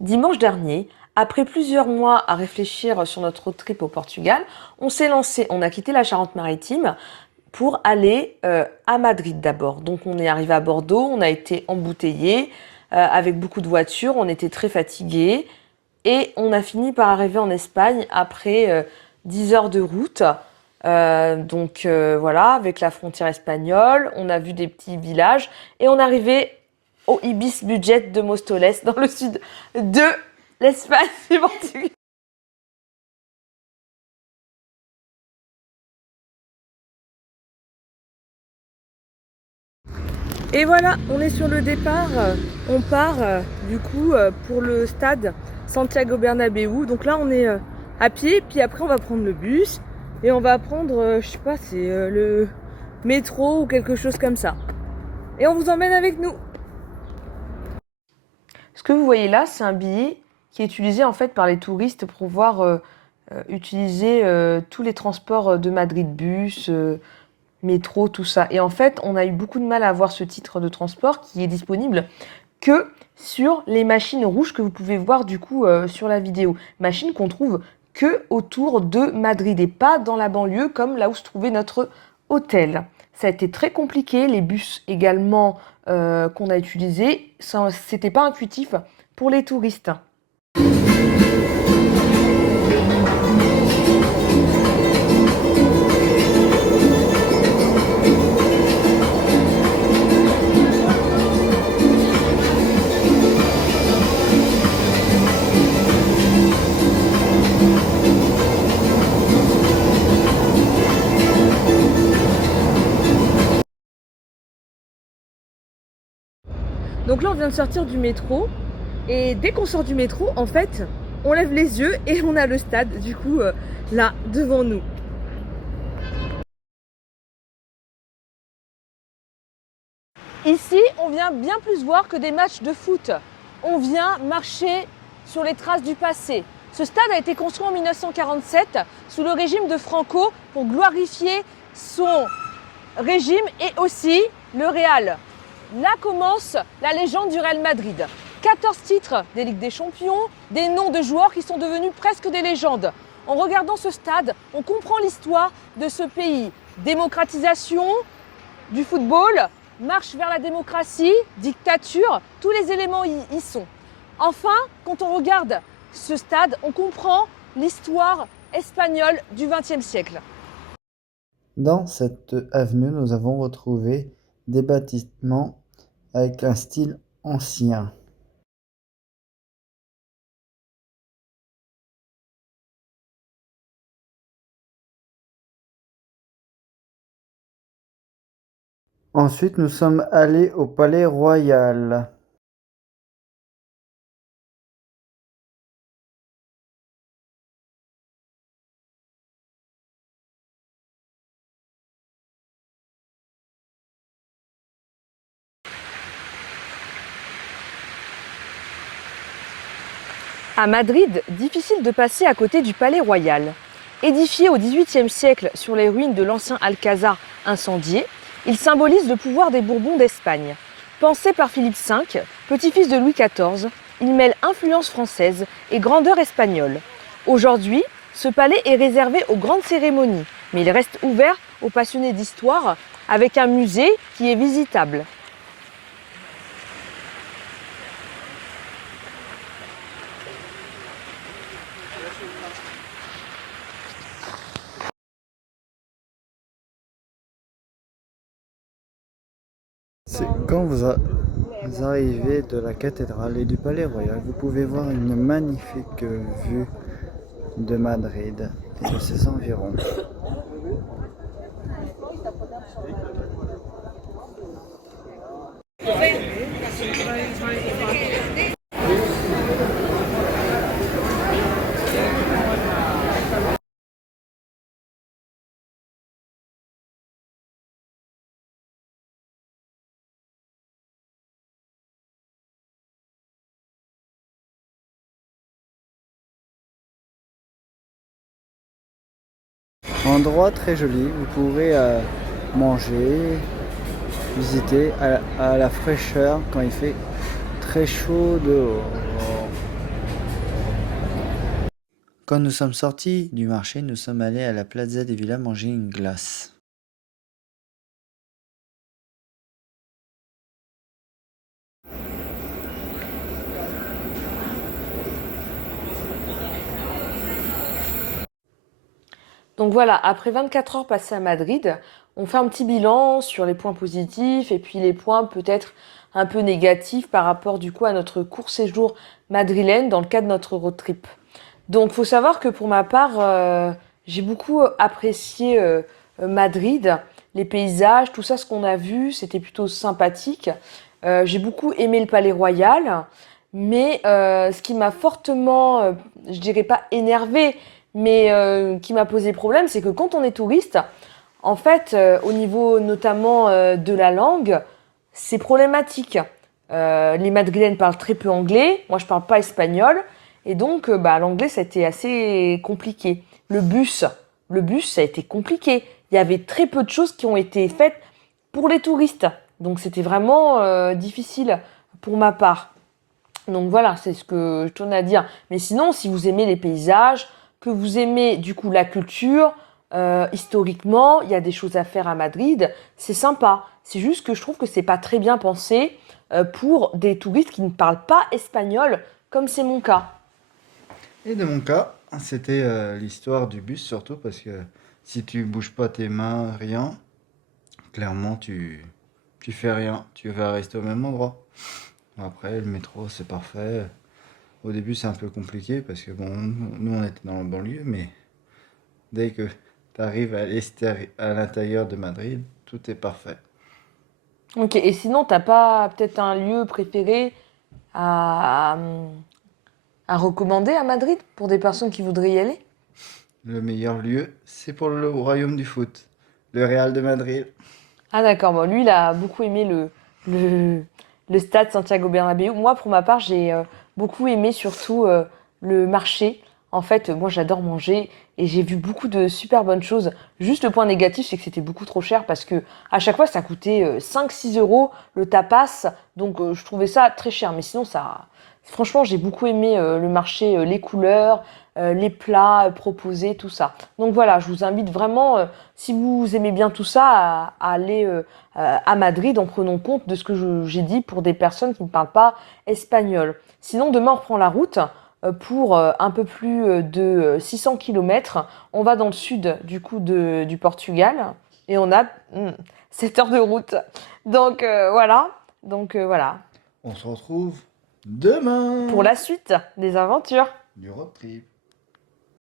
dimanche dernier, après plusieurs mois à réfléchir sur notre road trip au Portugal, on s'est lancé, on a quitté la Charente-Maritime pour aller à Madrid d'abord. Donc on est arrivé à Bordeaux, on a été embouteillé avec beaucoup de voitures, on était très fatigués et on a fini par arriver en Espagne après 10 heures de route. Voilà, avec la frontière espagnole, on a vu des petits villages et on est arrivé au Ibis Budget de Mostoles dans le sud de l'Espagne du Portugal. Et voilà, on est sur le départ. On part pour le stade Santiago Bernabéu. Donc là, on est à pied, puis après, on va prendre le bus et on va prendre, je sais pas, c'est le métro ou quelque chose comme ça. Et on vous emmène avec nous. Ce que vous voyez là, c'est un billet qui est utilisé en fait par les touristes pour pouvoir utiliser tous les transports de Madrid, bus, métro, tout ça. Et en fait, on a eu beaucoup de mal à avoir ce titre de transport qui est disponible que sur les machines rouges que vous pouvez voir du coup sur la vidéo. Machines qu'on trouve que autour de Madrid et pas dans la banlieue comme là où se trouvait notre hôtel. Ça a été très compliqué, les bus également qu'on a utilisés, c'était pas intuitif pour les touristes. Donc là, on vient de sortir du métro. Et dès qu'on sort du métro, en fait, on lève les yeux et on a le stade, du coup, là, devant nous. Ici, on vient bien plus voir que des matchs de foot. On vient marcher sur les traces du passé. Ce stade a été construit en 1947 sous le régime de Franco pour glorifier son régime et aussi le Real. Là commence la légende du Real Madrid. 14 titres des Ligues des Champions, des noms de joueurs qui sont devenus presque des légendes. En regardant ce stade, on comprend l'histoire de ce pays. Démocratisation du football, marche vers la démocratie, dictature, tous les éléments y sont. Enfin, quand on regarde ce stade, on comprend l'histoire espagnole du XXe siècle. Dans cette avenue, nous avons retrouvé des bâtiments avec un style ancien. Ensuite, nous sommes allés au Palais Royal. À Madrid, difficile de passer à côté du Palais Royal. Édifié au XVIIIe siècle sur les ruines de l'ancien Alcazar incendié, il symbolise le pouvoir des Bourbons d'Espagne. Pensé par Philippe V, petit-fils de Louis XIV, il mêle influence française et grandeur espagnole. Aujourd'hui, ce palais est réservé aux grandes cérémonies, mais il reste ouvert aux passionnés d'histoire avec un musée qui est visitable. C'est quand vous arrivez de la cathédrale et du Palais Royal, vous pouvez voir une magnifique vue de Madrid et de ses environs. Endroit très joli, vous pourrez manger, visiter à la fraîcheur quand il fait très chaud dehors. Quand nous sommes sortis du marché, nous sommes allés à la Plaza de Villa manger une glace. Donc voilà, après 24 heures passées à Madrid, on fait un petit bilan sur les points positifs et puis les points peut-être un peu négatifs par rapport du coup à notre court séjour madrilène dans le cadre de notre road trip. Donc faut savoir que pour ma part, j'ai beaucoup apprécié Madrid, les paysages, tout ça, ce qu'on a vu, c'était plutôt sympathique. J'ai beaucoup aimé le Palais Royal, mais ce qui m'a fortement, je dirais pas énervé, mais qui m'a posé problème, c'est que quand on est touriste, en fait, au niveau notamment de la langue, c'est problématique. Les Madrilènes parlent très peu anglais, moi je parle pas espagnol, et donc bah, l'anglais ça a été assez compliqué. Le bus, le bus ça a été compliqué. Il y avait très peu de choses qui ont été faites pour les touristes, donc c'était vraiment difficile pour ma part. Donc voilà, c'est ce que je tourne à dire. Mais sinon, si vous aimez les paysages, que vous aimez du coup la culture, historiquement, il y a des choses à faire à Madrid, c'est sympa. C'est juste que je trouve que c'est pas très bien pensé pour des touristes qui ne parlent pas espagnol, comme c'est mon cas. Et de mon cas, c'était l'histoire du bus surtout parce que si tu bouges pas tes mains, rien, clairement tu fais rien. Tu vas rester au même endroit. Après, le métro, c'est parfait. Au début, c'est un peu compliqué parce que bon, nous on était dans la banlieue, mais dès que tu arrives à l'intérieur de Madrid, tout est parfait. Ok, et sinon, t'as pas peut-être un lieu préféré à, à recommander à Madrid pour des personnes qui voudraient y aller? Le meilleur lieu, c'est pour le royaume du foot, le Real de Madrid. Ah d'accord, bon, lui, il a beaucoup aimé le, le stade Santiago Bernabéu. Moi, pour ma part, j'ai beaucoup aimé surtout le marché. En fait, moi, j'adore manger et j'ai vu beaucoup de super bonnes choses. Juste le point négatif, c'est que c'était beaucoup trop cher parce que à chaque fois, ça coûtait 5-6 euros le tapas. Donc, je trouvais ça très cher. Mais sinon, ça, franchement, j'ai beaucoup aimé le marché, les couleurs, les plats proposés, tout ça. Donc voilà, je vous invite vraiment si vous aimez bien tout ça, à aller à Madrid en prenant compte de ce que j'ai dit pour des personnes qui ne parlent pas espagnol. Sinon, demain, on reprend la route pour un peu plus de 600 km. On va dans le sud du coup du Portugal et on a 7 heures de route. Donc voilà. Donc voilà. On se retrouve demain Pour la suite des aventures. du road trip.